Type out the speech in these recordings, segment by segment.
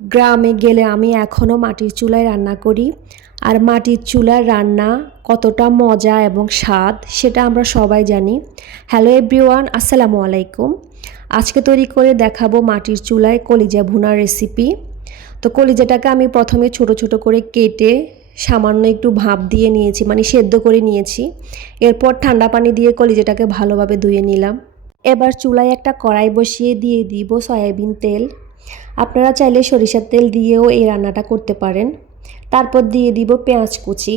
গ্রামে গেলে আমি এখনও মাটির চুলায় রান্না করি। আর মাটির চুলার রান্না কতটা মজা এবং স্বাদ সেটা আমরা সবাই জানি। হ্যালো এভরিওয়ান, আসসালামু আলাইকুম। আজকে তৈরি করে দেখাবো মাটির চুলায় কলিজা ভুনার রেসিপি। তো কলিজাটাকে আমি প্রথমে ছোট ছোট করে কেটে সামান্য একটু ভাপ দিয়ে নিয়েছি মানে সেদ্ধ করে নিয়েছি। এরপর ঠান্ডা পানি দিয়ে কলিজাটাকে ভালোভাবে ধুয়ে নিলাম। এবার চুলায় একটা কড়াই বসিয়ে দিয়ে দিব সয়াবিন তেল। আপনারা চাইলে সরিষার তেল দিয়েও এই রান্নাটা করতে পারেন। তারপর দিয়ে দিব পেঁয়াজ কুচি।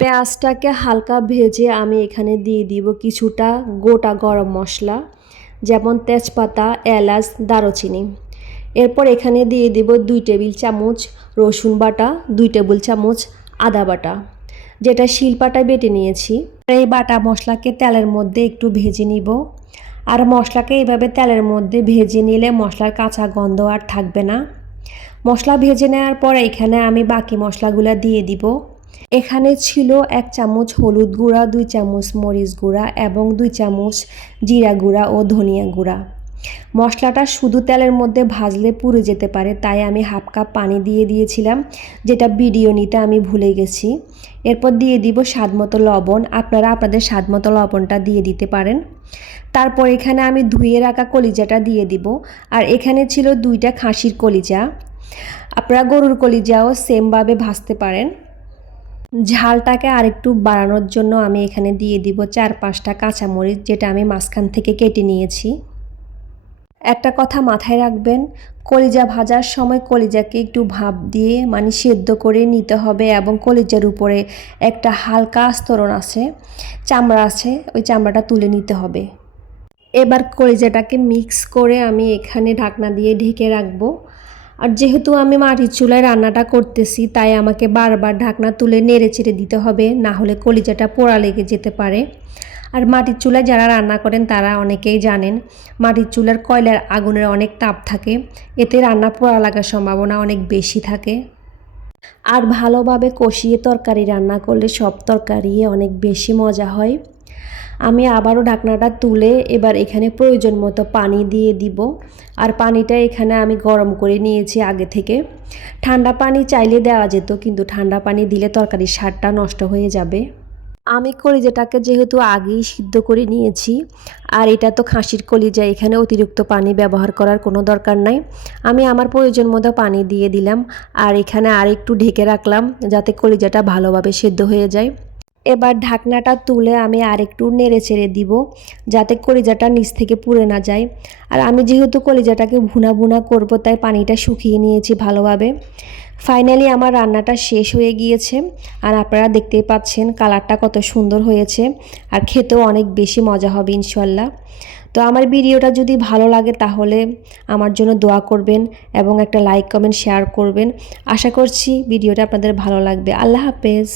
পেঁয়াজটাকে হালকা ভেজে আমি এখানে দিয়ে দিব কিছুটা গোটা গরম মশলা, যেমন তেজপাতা, এলাচ, দারুচিনি। এরপর এখানে দিয়ে দিব দুই টেবিল চামচ রসুন বাটা, দুই টেবিল চামচ আদা বাটা, যেটা শিলপাটায় বেটে নিয়েছি। এই বাটা মশলাকে তেলের মধ্যে একটু ভেজে নিব। আর মশলাকে এইভাবে তেলের মধ্যে ভেজে নিলে মশলার কাঁচা গন্ধ আর থাকবে না। মশলা ভেজে নেওয়ার পর এখানে আমি বাকি মশলাগুলো দিয়ে দিব। এখানে ছিল এক চামচ হলুদ গুঁড়া, দুই চামচ মরিচ গুঁড়া এবং দুই চামচ জিরা গুঁড়া ও ধনিয়া গুঁড়া। মশলাটা শুধু তেলের মধ্যে ভাজলে পুড়ে যেতে পারে, তাই আমি হাফ কাপ পানি দিয়ে দিয়েছিলাম, যেটা ভিডিও নিতে আমি ভুলে গেছি। এরপর দিয়ে দিব স্বাদ মতো লবণ, আপনারা আপনাদের স্বাদ মতো লবণটা দিয়ে দিতে পারেন। তারপর এখানে আমি ধুয়ে রাখা কলিজাটা দিয়ে দিব, আর এখানে ছিল দুইটা খাসির কলিজা। আপনারা গরুর কলিজাও সেমভাবে ভাজতে পারেন। ঝালটাকে আরেকটু বাড়ানোর জন্য আমি এখানে দিয়ে দিব চার পাঁচটা কাঁচামরিচ, যেটা আমি মাঝখান থেকে কেটে নিয়েছি। একটা কথা মাথায় রাখবেন, কলিজা ভাজার সময় কলিজাকে একটু ভাপ দিয়ে মানে সেদ্ধ করে নিতে হবে এবং কলিজার উপরে একটা হালকা আস্তরণ আছে, চামড়া আছে, ওই চামড়াটা তুলে নিতে হবে। এবার কলিজাটাকে মিক্স করে আমি এখানে ঢাকনা দিয়ে ঢেকে রাখব। আর যেহেতু আমি মাটির চুলায় রান্নাটা করতেছি, তাই আমাকে বারবার ঢাকনা তুলে নেড়ে চেড়ে দিতে হবে, না হলে কলিজাটা পোড়া লেগে যেতে পারে। আর মাটির চুলায় যারা রান্না করেন, তারা অনেকেই জানেন, মাটির চুলার কয়লার আগুনের অনেক তাপ থাকে, এতে রান্না পোড়া লাগার সম্ভাবনা অনেক বেশি থাকে। আর ভালোভাবে কষিয়ে তরকারি রান্না করলে সব তরকারি অনেক বেশি মজা হয়। আমি আবারও ঢাকনাটা তুলে এবার এখানে প্রয়োজন মতো পানি দিয়ে দিব। আর পানিটা এখানে আমি গরম করে নিয়েছি আগে থেকে। ঠান্ডা পানি চাইলে দেওয়া যেত, কিন্তু ঠান্ডা পানি দিলে তরকারির স্বাদটা নষ্ট হয়ে যাবে। আমি কলিজাটাকে যেহেতু আগেই সিদ্ধ করে নিয়েছি, আর এটা তো খাসির কলিজা এখানে অতিরিক্ত পানি ব্যবহার করার কোনো দরকার নাই। আমি আমার প্রয়োজন মতো পানি দিয়ে দিলাম, আর এখানে আর একটু ঢেকে রাখলাম যাতে কলিজাটা ভালোভাবে সেদ্ধ হয়ে যায়। এবার ঢাকনাটা তুলে আমি আরেকটু নেড়ে চেড়ে দিব, যাতে কলিজাটা নিচ থেকে পুড়ে না যায়। আর আমি যেহেতু কলিজাটাকে ভুনা ভুনা করব, তাই পানিটা শুকিয়ে নিয়েছি ভালোভাবে। ফাইনালি আমার রান্নাটা শেষ হয়ে গিয়েছে, আর আপনারা দেখতেই পাচ্ছেন কালারটা কত সুন্দর হয়েছে, আর খেতেও অনেক বেশি মজা হবে ইনশাল্লাহ তো আমার ভিডিওটা যদি ভালো লাগে তাহলে আমার জন্য দোয়া করবেন এবং একটা লাইক, কমেন্ট, শেয়ার করবেন। আশা করছি ভিডিওটা আপনাদের ভালো লাগবে। আল্লাহ হাফেজ।